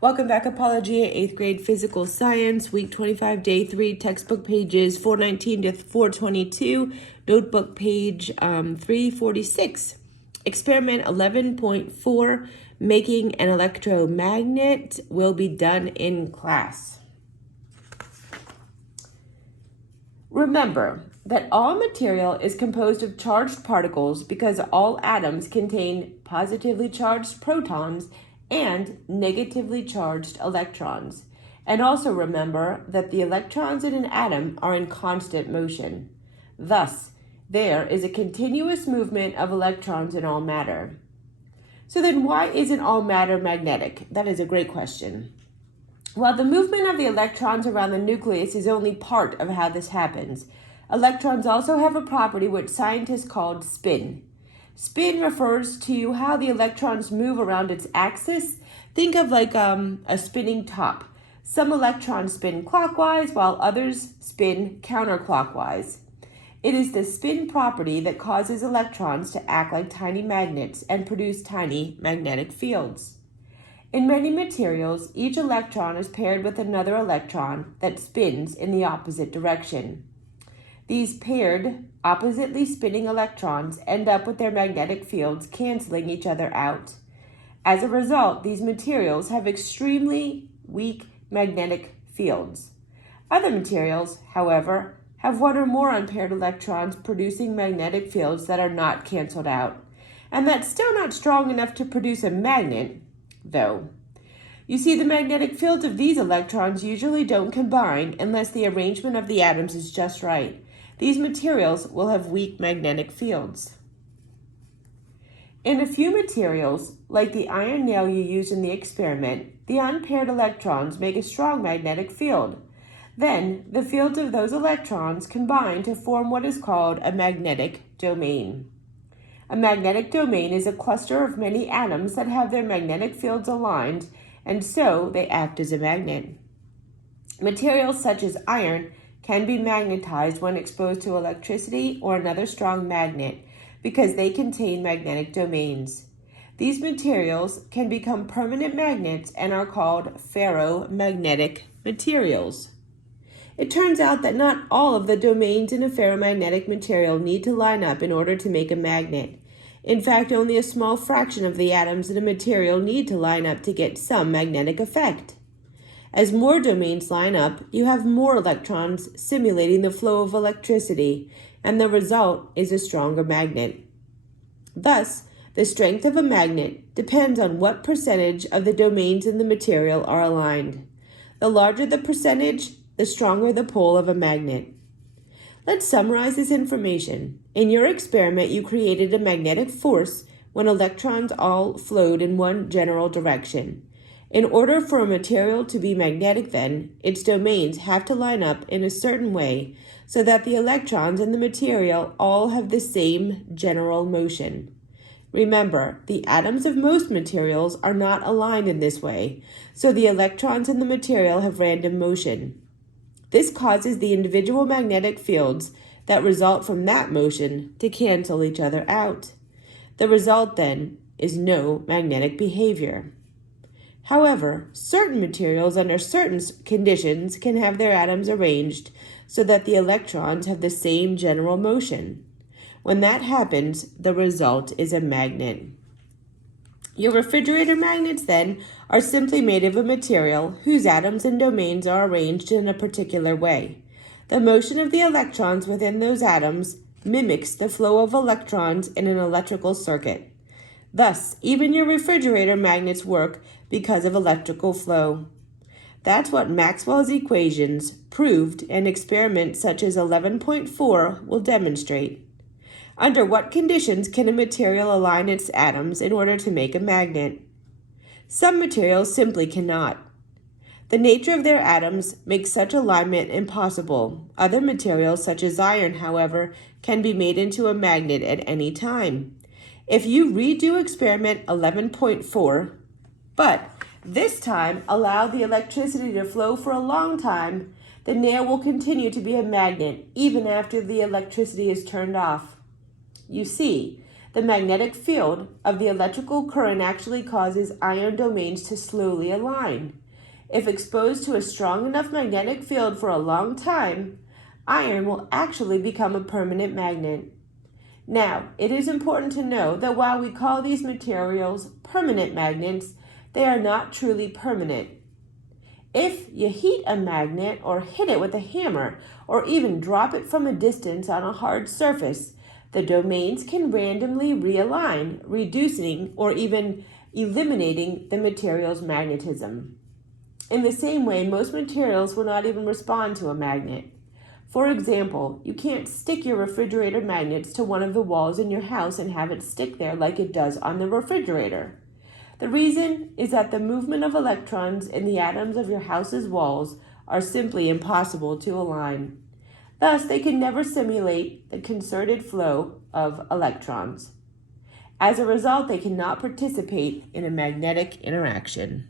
Welcome back, Apologia, 8th grade physical science, week 25, day 3, textbook pages 419 to 422, notebook page 346. Experiment 11.4, making an electromagnet, will be done in class. Remember that all material is composed of charged particles because all atoms contain positively charged protons and negatively charged electrons. And also remember that the electrons in an atom are in constant motion. Thus, there is a continuous movement of electrons in all matter. So then why isn't all matter magnetic? That is a great question. Well, the movement of the electrons around the nucleus is only part of how this happens. Electrons also have a property which scientists call spin. Spin refers to how the electrons move around its axis. Think of like a spinning top. Some electrons spin clockwise while others spin counterclockwise. It is the spin property that causes electrons to act like tiny magnets and produce tiny magnetic fields. In many materials, each electron is paired with another electron that spins in the opposite direction. These paired, oppositely spinning electrons end up with their magnetic fields canceling each other out. As a result, these materials have extremely weak magnetic fields. Other materials, however, have one or more unpaired electrons producing magnetic fields that are not canceled out. And that's still not strong enough to produce a magnet, though. You see, the magnetic fields of these electrons usually don't combine unless the arrangement of the atoms is just right. These materials will have weak magnetic fields. In a few materials, like the iron nail you used in the experiment, the unpaired electrons make a strong magnetic field. Then, the fields of those electrons combine to form what is called a magnetic domain. A magnetic domain is a cluster of many atoms that have their magnetic fields aligned, and so they act as a magnet. Materials such as iron can be magnetized when exposed to electricity or another strong magnet because they contain magnetic domains. These materials can become permanent magnets and are called ferromagnetic materials. It turns out that not all of the domains in a ferromagnetic material need to line up in order to make a magnet. In fact, only a small fraction of the atoms in a material need to line up to get some magnetic effect. As more domains line up, you have more electrons simulating the flow of electricity, and the result is a stronger magnet. Thus, the strength of a magnet depends on what percentage of the domains in the material are aligned. The larger the percentage, the stronger the pole of a magnet. Let's summarize this information. In your experiment, you created a magnetic force when electrons all flowed in one general direction. In order for a material to be magnetic then, its domains have to line up in a certain way so that the electrons in the material all have the same general motion. Remember, the atoms of most materials are not aligned in this way, so the electrons in the material have random motion. This causes the individual magnetic fields that result from that motion to cancel each other out. The result then is no magnetic behavior. However, certain materials under certain conditions can have their atoms arranged so that the electrons have the same general motion. When that happens, the result is a magnet. Your refrigerator magnets, then, are simply made of a material whose atoms and domains are arranged in a particular way. The motion of the electrons within those atoms mimics the flow of electrons in an electrical circuit. Thus, even your refrigerator magnets work because of electrical flow. That's what Maxwell's equations proved, and experiments such as 11.4 will demonstrate. Under what conditions can a material align its atoms in order to make a magnet? Some materials simply cannot. The nature of their atoms makes such alignment impossible. Other materials, such as iron, however, can be made into a magnet at any time. If you redo experiment 11.4, but this time allow the electricity to flow for a long time, the nail will continue to be a magnet even after the electricity is turned off. You see, The magnetic field of the electrical current actually causes ion domains to slowly align. If exposed to a strong enough magnetic field for a long time, iron will actually become a permanent magnet. Now, it is important to know that while we call these materials permanent magnets, they are not truly permanent. If you heat a magnet or hit it with a hammer or even drop it from a distance on a hard surface, the domains can randomly realign, reducing or even eliminating the material's magnetism. In the same way, most materials will not even respond to a magnet. For example, you can't stick your refrigerator magnets to one of the walls in your house and have it stick there like it does on the refrigerator. The reason is that the movement of electrons in the atoms of your house's walls are simply impossible to align. Thus, they can never simulate the concerted flow of electrons. As a result, they cannot participate in a magnetic interaction.